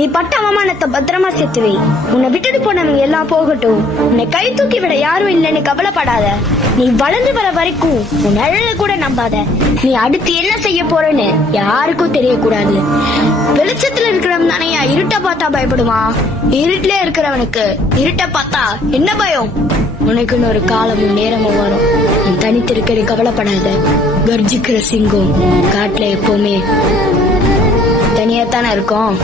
நீ பட்ட அவமானத்தை பத்திரமா சேர்த்து வை. உன்னை விட்டுட்டு போனவங்க எல்லாம் போகட்டும். உன்னை கை தூக்கி விட யாரும் இல்லைன்னு கவலைப்படாத. நீ வளர்ந்து வர வரைக்கும் உன் அழக கூட நம்பாத. நீ அடுத்து என்ன செய்ய போறன்னு யாருக்கும் தெரியக்கூடாது. வெளிச்சத்துல இருக்கிறவன் தானையா இருட்ட பார்த்தா பயப்படுவான். இருட்டுல இருக்கிறவனுக்கு இருட்ட பார்த்தா என்ன பயம்? உனக்குன்னு ஒரு காலமும் நேரமும் வரும். நீ தனித்திருக்க கவலைப்படாத. கர்ஜிக்கிற சிங்கம் காட்டுல எப்பவுமே தனியாத்தானே இருக்கும்.